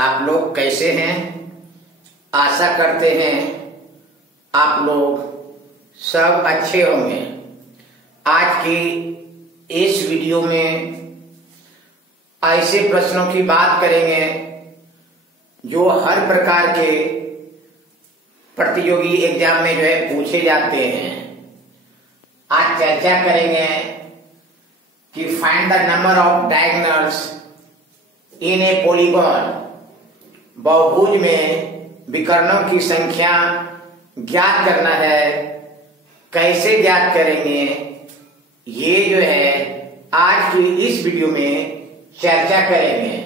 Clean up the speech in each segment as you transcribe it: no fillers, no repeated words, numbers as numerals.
आप लोग कैसे हैं? आशा करते हैं आप लोग सब अच्छे होंगे। आज की इस वीडियो में ऐसे प्रश्नों की बात करेंगे जो हर प्रकार के प्रतियोगी एग्जाम में पूछे जाते हैं। आज चर्चा करेंगे कि find the number of diagonals in a polygon. बहुभुज में विकर्णों की संख्या ज्ञात करना है। कैसे ज्ञात करेंगे, ये आज की इस वीडियो में चर्चा करेंगे।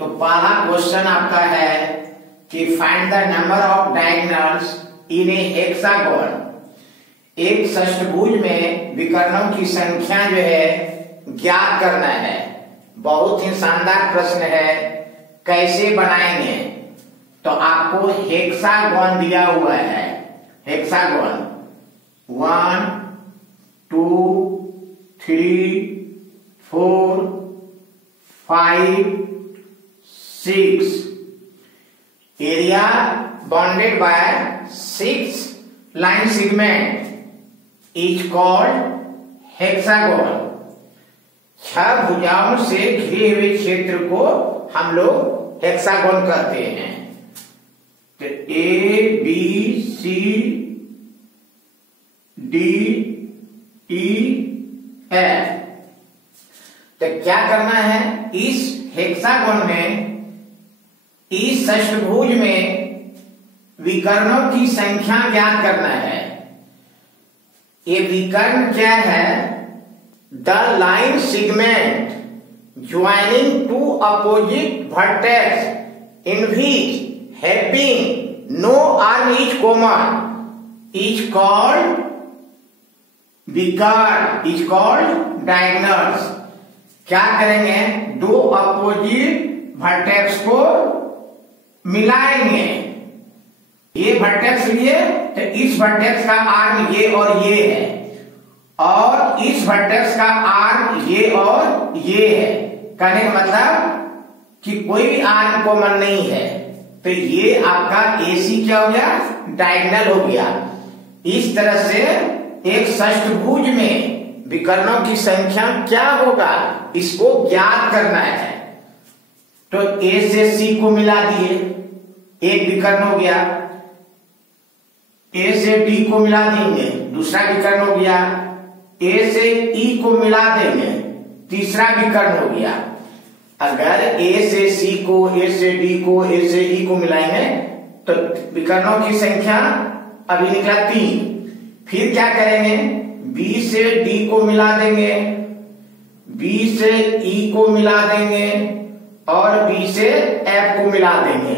तो पहला क्वेश्चन आपका है कि find the number of diagonals in A hexagon. एक षष्ठभुज में विकर्णों की संख्या ज्ञात करना है। बहुत ही शानदार प्रश्न है। कैसे बनाएंगे? तो आपको हेक्सागोन दिया हुआ है। Hexagon 1 2 3 4 5 6 area bounded by 6 line segment is called hexagon. 6 भुजाओं से घिरे हुए क्षेत्र को हम लोग हेक्सागोन कहते हैं। तो A B C D E F. तो क्या करना है, इस हेक्सागोन में, इस षष्ठभुज में विकर्णों की संख्या ज्ञात करना है। ये विकर्ण क्या है? The line segment joining two opposite vertex in which having no arm is common is called विकर्ण, is called diagonals। क्या करेंगे? दो अपोजिट वर्टेक्स को मिलाएंगे। ये वर्टेक्स लिए तो इस वर्टेक्स का आर्म ये और ये है, और इस वर्टेक्स का आर्म ये और ये है। कहने का मतलब कि कोई भी आर्म कॉमन नहीं है। तो ये आपका AC क्या हो गया? डायगोनल हो गया। इस तरह से एक षष्ठभुज में विकर्णों की संख्या क्या होगा, इसको ज्ञात करना है। तो A से C को मिला दिए, एक विकर्ण हो गया। A से D को मिला देंगे, दूसरा विकर्ण हो गया। A से E को मिला देंगे, तीसरा विकर्ण हो गया। अगर A से C को, A से D को, A से E को मिलाएंगे तो विकर्णों की संख्या अभी निकला 3। फिर क्या करेंगे? B से D को मिला देंगे, B से E को मिला देंगे और B से F को मिला देंगे।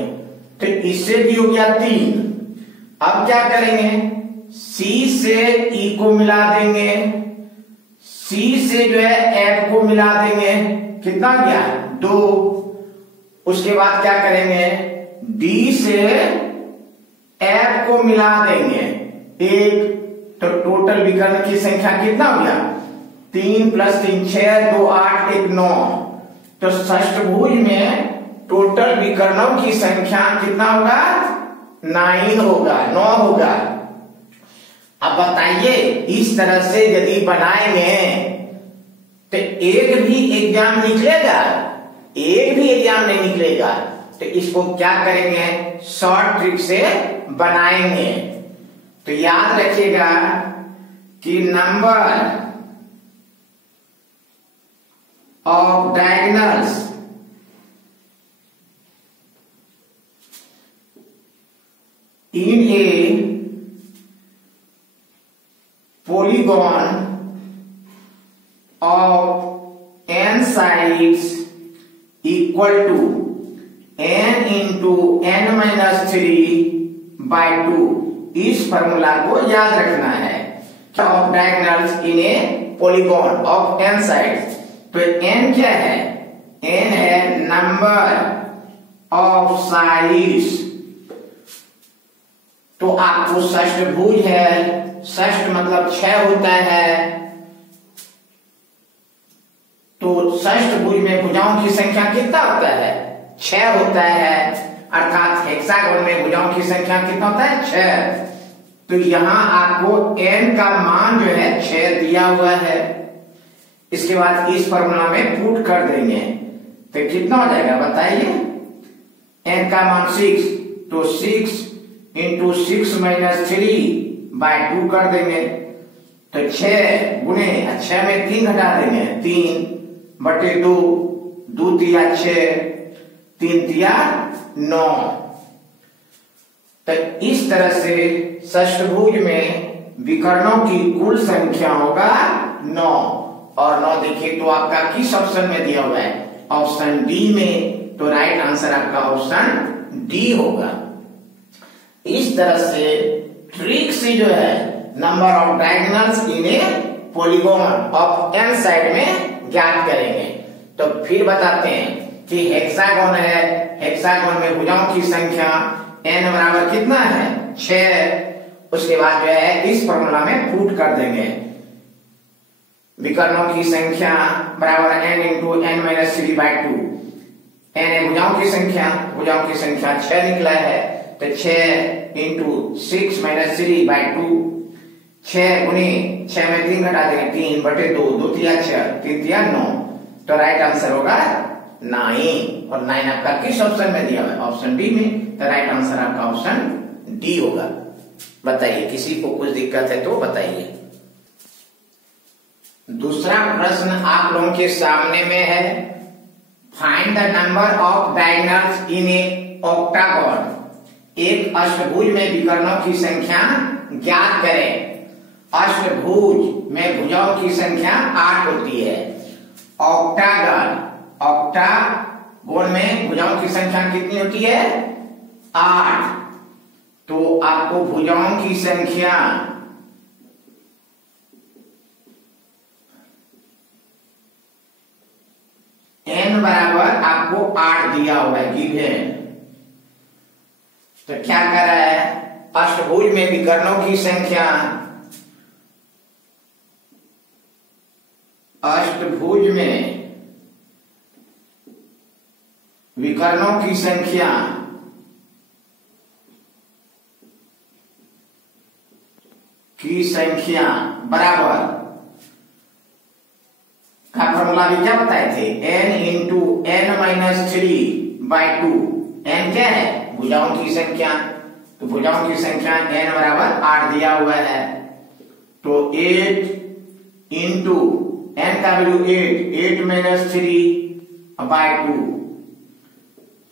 तो इससे भी हो गया 3। अब क्या करेंगे? C से E को मिला देंगे, C से F को मिला देंगे। कितना गया? 2। उसके बाद क्या करेंगे? D से F को मिला देंगे 1। तो टोटल विकर्ण की संख्या कितना हो गया? 3 + 3 6 2 8 1 9। तो षष्ठभुज में टोटल विकर्णों की संख्या कितना होगा? 9 होगा, 9 होगा। अब बताइए, इस तरह से यदि बनाएंगे तो एक भी एग्जाम निकलेगा? एक भी एग्जाम नहीं निकलेगा। तो इसको क्या करेंगे? शॉर्ट ट्रिक से बनाएंगे। तो याद रखिएगा कि number of diagonals in A polygon of n sides equal to n into n-3/2। इस फॉर्मूला को याद रखना है। Of diagonals in a polygon of n sides. तो n क्या है? n है नंबर ऑफ साइड्स। तो आपको षष्ठभुज है, षष्ठ मतलब 6 होता है। तो षष्ठभुज में भुजाओं की संख्या कितना होता है? 6 होता है, अर्थात हेक्सागोन में भुजाओं की संख्या कितना होता है 6। तो यहां आपको n का मान जो है 6 दिया हुआ है। इसके बाद इस फॉर्मूला में पुट कर देंगे तो कितना हो जाएगा बताइए, n का मान 6, तो 6 इंटू 6 माइनस 3/2 कर देंगे, तो 6 गुने 6 में 3 घटा देंगे, 3/2, 2 तिया 6, 3 तिया 9। तो इस तरह से षष्ठभुज में विकर्णों की कुल संख्या होगा 9, और 9 देखिए तो आपका किस ऑप्शन में दिया हुआ है, ऑप्शन डी में, तो राइट आंसर आपका ऑप्शन डी होगा। इस तरह से ट्रिक से जो है number of diagonals in a polygon of n side में ज्ञात करेंगे। तो फिर बताते हैं कि हेक्सागोन है, हेक्सागोन में भुजाओं की संख्या n बराबर कितना है 6। उसके बाद जो है इस फॉर्मूला में पुट कर देंगे, विकर्णों की संख्या बराबर n into n minus 3/2। n है भुजाओं की संख्या, भुजाओं की संख्या 6 निकला है, तो 6 इंटू 6 माइनस 3/2, 6 गुने 6 में 3 घटा देंगे, 3/2, 2 तिया 6, 3 तिया 9, तो राइट आंसर होगा 9। और 9 आपका किस ऑप्शन में दिया हुआ है, ऑप्शन डी में, तो राइट आंसर आपका ऑप्शन डी होगा। बताइए किसी को कुछ दिक्कत है तो बताइए। दूसरा प्रश्न आप लोगों के सामने में है, find the number of diagonals in A octagon. एक अष्टभुज में विकर्णों की संख्या ज्ञात करें। अष्टभुज में भुजाओं की संख्या 8 होती है। ऑक्टागन, ऑक्टागोन में भुजाओं की संख्या कितनी होती है 8। तो आपको भुजाओं की संख्या n बराबर आपको 8 दिया हुआ है गिवन। तो क्या कर रहा है, अष्टभुज में विकर्णों की संख्या, अष्टभुज में विकर्णों की संख्या बराबर का फॉर्मूला भी क्या बताए थे, n into n minus 3/2। n क्या है भुजाओं की संख्या, तो भुजाओं की संख्या n बराबर 8 दिया हुआ है, तो 8 इंटू n का वैल्यू 8 माइनस 3/2,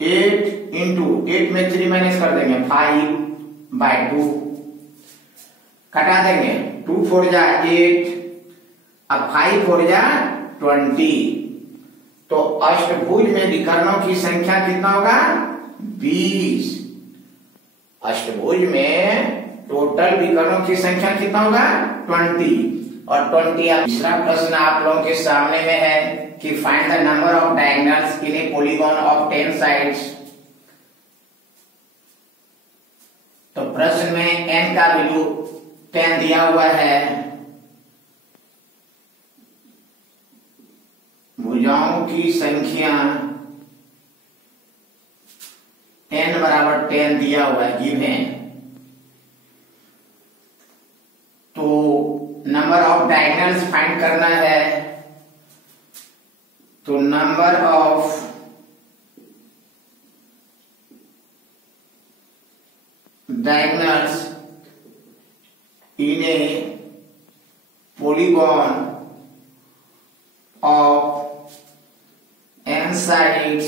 8 इंटू 8 में 3 माइनस कर देंगे 5/2, कटा देंगे 2 4 जा 8, अब 5 4 जा 20। तो अष्टभुज में विकर्णों की संख्या कितना होगा 20। अष्टभुज में टोटल विकर्णों की संख्या कितना होगा 20 और 20। तीसरा प्रश्न आप लोगों के सामने में है कि find the number of diagonals in a polygon of 10 sides. तो प्रश्न में n का वैल्यू 10 दिया हुआ है, भुजाओं की संख्या n बराबर 10 दिया हुआ है गिवन। तो नंबर ऑफ डायगोनल्स फाइंड करना है, तो number of diagonals in a polygon of n sides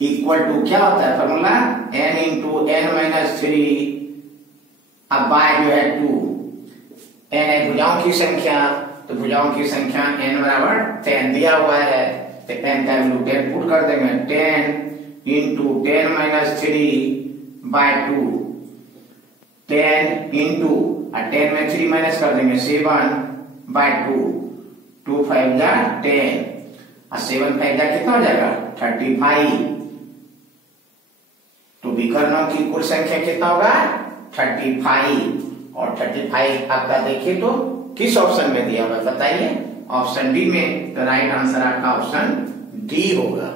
equal to क्या होता है formula, n into n minus 3 अब बाय जो है 2। n है भुजाओं की संख्या, तो भुजाओं की संख्या n बराबर 10 दिया हुआ है, तो n का वैल्यू 10 पुट कर देंगे, 10 इंटू 10 माइनस 3/2, 10 इंटू 10 में 3 माइनस कर देंगे 7/2, 2 5 जा 10 और 7 5 जा कितना हो जाएगा 35। तो विकर्णों की कुल संख्या कितना होगा 35 और 35 आपका देखिए तो किस ऑप्शन में दिया हुआ है बताइए, ऑप्शन डी में, तो राइट आंसर आपका ऑप्शन डी होगा।